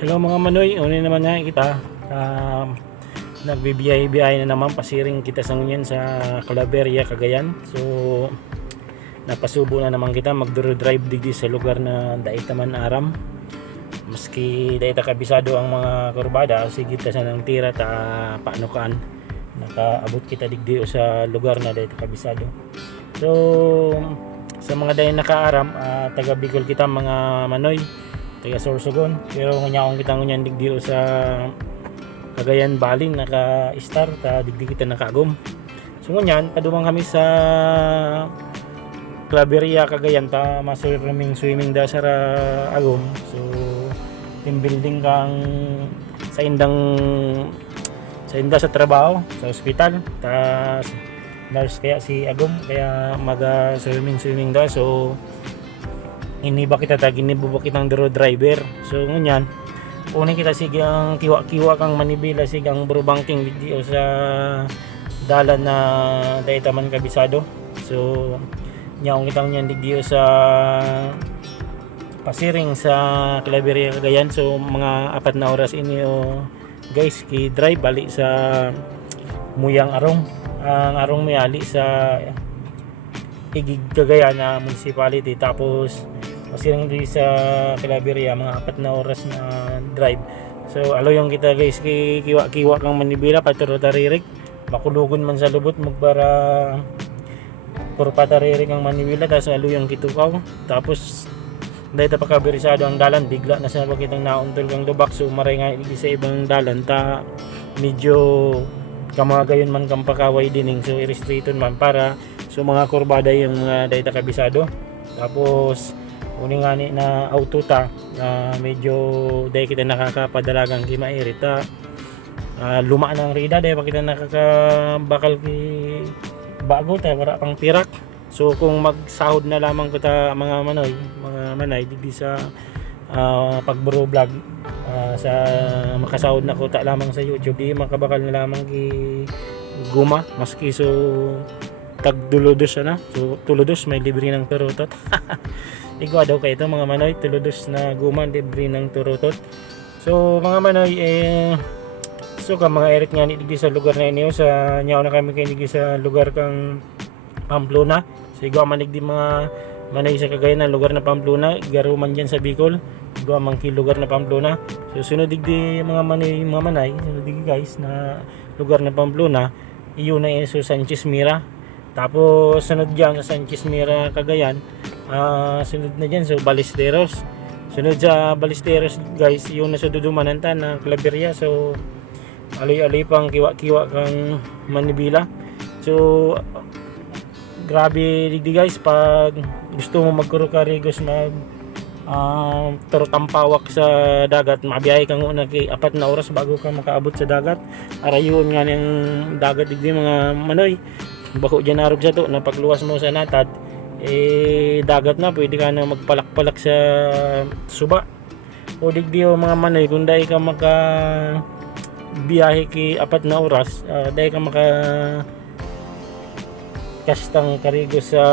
Hello mga manoy, una naman nga kita nagbibiyay-biyay na naman pasiring kita sa ngunyan sa Claveria, Cagayan. So napasubo na naman kita magduro drive digdi sa lugar na daita man aram. Maski daita kabisado ang mga kurbada, sige ta sa nang tira ta paanukaan. Nakaabot kita digdi sa lugar na daita kabisado. So sa mga dayon nakaaram, taga Bicol kita mga manoy, taga Sorsogon, pero nganyakong kita ngunyan digdi sa Cagayan Baling naka-star ta digdi kita nakagom. So ngunyan padumang kami sa Claveria, Cagayan ta swimming da sa agom. So team building kang sa inda sa trabaho sa ospital ta nurse kaya si agom kaya maga swimming da. So iniba kita ginibubo kitang duro driver. So ngunyan una kita sigang kiwa kang manibila sigang burubangking video sa dalan na daita man kabisado. So nyaong kitang nyan digdio sa pasiring sa Claveria, Cagayan. So mga 4 na oras ini guys ki drive balik sa Muyang Arong. Ang Arong Mayali sa Igig, Cagayan na municipality. Tapos pasiring di sa Claveria mga 4 na oras na drive. So aloyong kita guys kiwa kang manibila paturo taririk makulugon man sa lubot magbara puro pataririk ang manibila tapos aloyong kitukaw. Tapos dahil pa kaberisado ang dalan bigla na sa pakitang nauntol kang lubak. So maray nga sa ibang dalan ta medyo kamagayon man kang pakaway dining. So i-restricted man para so mga kurbada yung dahil kabisado. Tapos uni nga ni na auto ta na medyo dahil kita nakakapadalagang kimairita luma ng rida dahil pa kita nakakabakal ki bago tayo para pang pirak. So kung magsahod na lamang ko ta mga manay digdi sa pagburo vlog sa makasahod na ko ta lamang sa YouTube di makabakal na lamang ki guma maski so tag tuludos na. So tuludos may libre ng turutot. Igwa daw kayo ito mga manoy, tuludos na guma libre ng turutot. So mga manoy so ka mga erit nga digdi sa lugar na inyo sa nyaw na kami kayo digdi sa lugar kang Pamplona. So igwa man digdi mga manoy sa Cagayan na lugar na Pamplona, igaro man dyan sa Bicol, igwa man ki lugar na Pamplona. So sunod digdi mga manay sunod digdi guys na lugar na Pamplona iyon na so Sanchez Mira. Tapos sunod dyan sa Sanchez Mira, Cagayan, sunod na dyan so Ballesteros. Sunod sa Ballesteros guys yung nasa dudumanan ta na Claveria. So aloy pang kiwa kang manibila. So grabe digdi guys pag gusto mo magkurukarigos tampawak sa dagat mabiyahe kang una kay 4 na oras bago ka makaabot sa dagat. Arayon nga ng dagat digdi mga manoy. Bako dyan arog sa to na pagluwas mo sa natad dagat na pwede ka na magpalak-palak sa suba o digdi mga manoy kung dahil ka maka biyahe ki 4 na oras dahil ka maka kastang karigo sa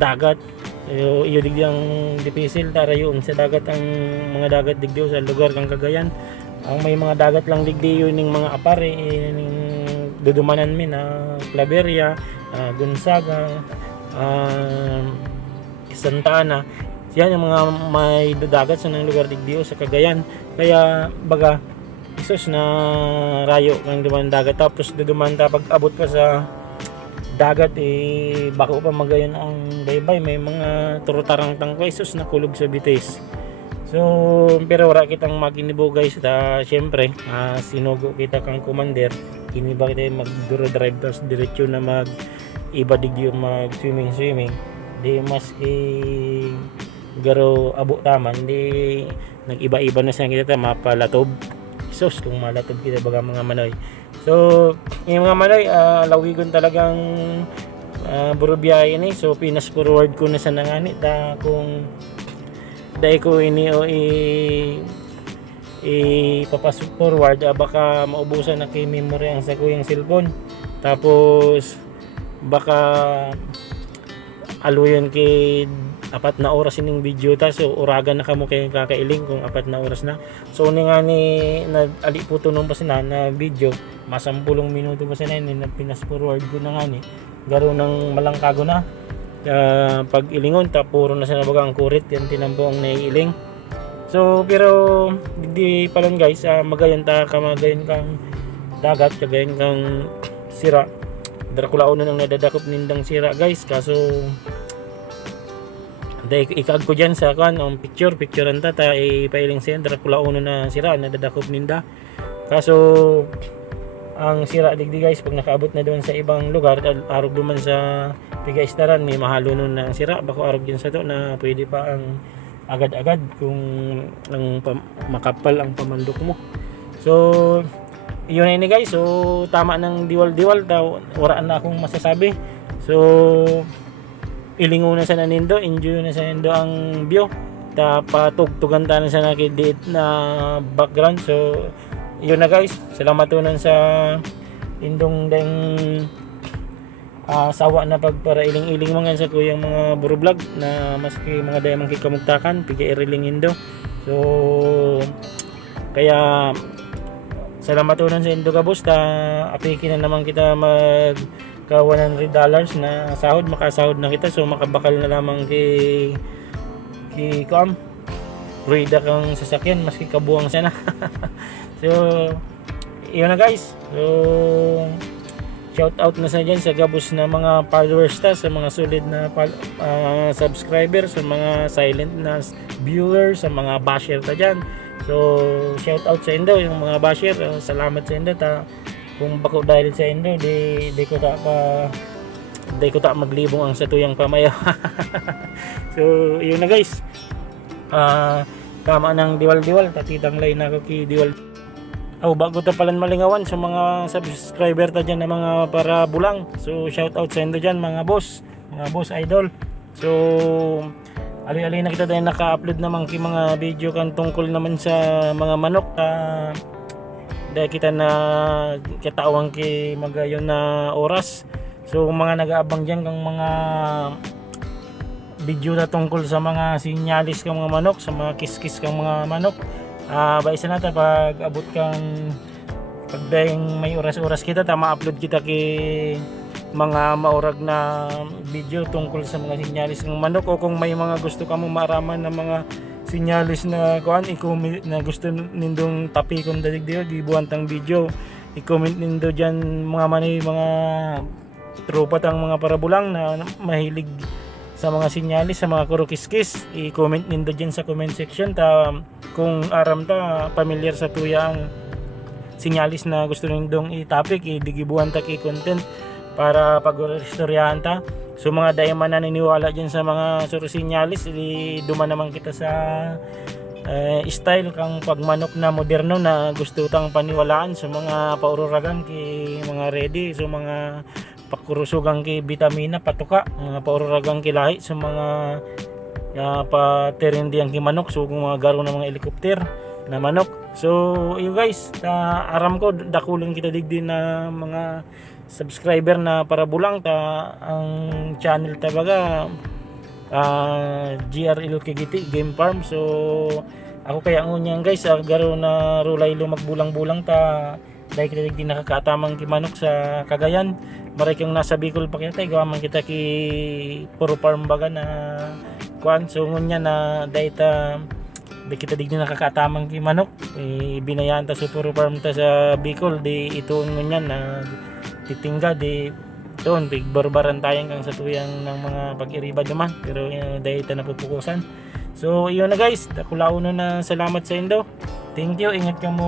dagat iyo digdi ang dipisil tara yun sa dagat ang mga dagat digdi sa lugar kang Cagayan. Ang may mga dagat lang digdi yun ng mga apare ning dudumanan min Claveria, Gonzaga, Santa Ana. Yan yung mga may dagat sa nang lugar digdi sa Cagayan. Kaya baga isos na rayo ng duman dagat tapos duduman ta pag abot pa sa dagat bako pa magayon ang baybay may mga turutarang tangko isos na kulog sa bitis. So pero wala kitang maginibo guys ta syempre sinugo kita kang commander kini ba kita magduro drive tapos diretso na mag iba digdi mag swimming di mas garo abo taman di nag-iba-iba na sa kita mapalatob isos kung malatob kita baga mga manoy. So yung mga manoy lawigon talagang burubiyahe ini. So pinas forward ko na sa nangani ta kung dahil ko ini papasok forward baka maubusan na kay memory ang sa kuyang cellphone. Tapos baka aluyon kay apat na oras ining video ta, so uragan na kamo kay kakailing kung apat na oras na. So ni nga ni ali po to nung pasina na video masampulong minuto pa sina ni na pinas forward ko na nga ni garo ng malangkago na pag ilingon ta puro na sa nabagang kurit yan tinambo ang naiiling. So pero di pa lang guys, magayon ta kamagayon kang dagat kagayon kang sira. Dracula uno nang nadadakop nindang sira guys, kaso dahil ikag ko dyan sa kan picturean ta ipailing siya Dracula uno na sira nadadakop ninda. Kaso ang sira digdi guys pag nakaabot na doon sa ibang lugar arog duman sa pigaistaran may mahalo nun na ang sira bako arog dyan sa to na pwede pa ang agad-agad kung ang makapal ang pamandok mo. So yun na guys, so tama ng diwal-diwal daw waraan na akong masasabi. So ilingo na sa nanindo, enjoy na sa nanindo ang view, patugtugan ta na sa nakidiit na background. So yun na guys, salamat unan sa indong deng sawa na pagpara iling-iling mga sa kuyang mga buro vlog na maski mga dayang mangkikamugtakan pigay iriling indo. So kaya salamat unan sa indo kabus ta apikin na naman kita mag ka $100 na sahod, makasahod na kita. So makabakal na lamang kay kam ruida kang sasakyan maski kabuang sana. So yun na guys, so shout out na sa dyan sa gabos na mga followers ta, sa mga solid na subscribers, sa mga silent na viewers, sa mga basher ta dyan. So shout out sa indo yung mga basher, salamat sa indo ta. Kung bako dahil sa indo di ko ta maglibong ang sa tuyang pamayaw. So yun na guys, tama ng diwal-diwal tatitang lay na ko ki diwal. Bago ta palan malingawan sa mga subscriber ta dyan na mga para bulang. So shout out sa indo dyan mga boss idol. So ali-ali na kita dahil naka-upload naman ki mga video kan tungkol naman sa mga manok. Dahil kita na katawang ki magayon na oras. So mga nag-aabang dyan kang mga video na tungkol sa mga sinyalis kang mga manok, sa mga kiskis kang mga manok, baisa na ta pag abot kang pagdaing may oras-oras kita ta ma-upload kita ki mga maurag na video tungkol sa mga sinyalis ng manok. O kung may mga gusto ka mo maraman na mga sinyalis na kuan i-comment na gusto nindong tapikon dadigdiyo gibuhantang video, i-comment nindo diyan mga manay mga tropa tang mga parabulang na mahilig sa mga sinyalis, sa mga kurukiskis, i-comment nindo diyan sa comment section ta kung aram ta familiar sa tuya ang sinyalis na gusto nindong i-topic, i-digibuhan ta ki content para pag-istoryahan ta. So mga dayaman na naniniwala dyan sa mga suro sinyalis, duman naman kita sa style kang pagmanok na moderno na gusto tang paniwalaan sa mga paururagan ki mga ready, so mga pakurusugang ki vitamina patuka, mga paururagang ki lahi sa mga paterindiyang ki manok, so kung mga garo ng mga helicopter na manok. So you guys, aram ko dakulang kita digdi na mga subscriber na para bulang ta ang channel tabaga GRL Kigiti Game Farm. So ako kaya ngunyang guys, garo na rulay lumagbulang-bulang ta dahil kita di nakakatamang kimanok sa Cagayan. Maray kang nasa Bicol pa kita gawaman kita ki puro farm baga na kuan. So ngunya na dahil ta di kita di nakakatamang kimanok, binayan ta sa puro farm ta sa Bicol, di ituon ngunya na titingga di doon big barbaran tayong kang sa tuyang ng mga pag-iriba naman, pero dahil ito napupukusan. So yun na guys, dakulaon na salamat sa indo. Thank you, ingat ka mo.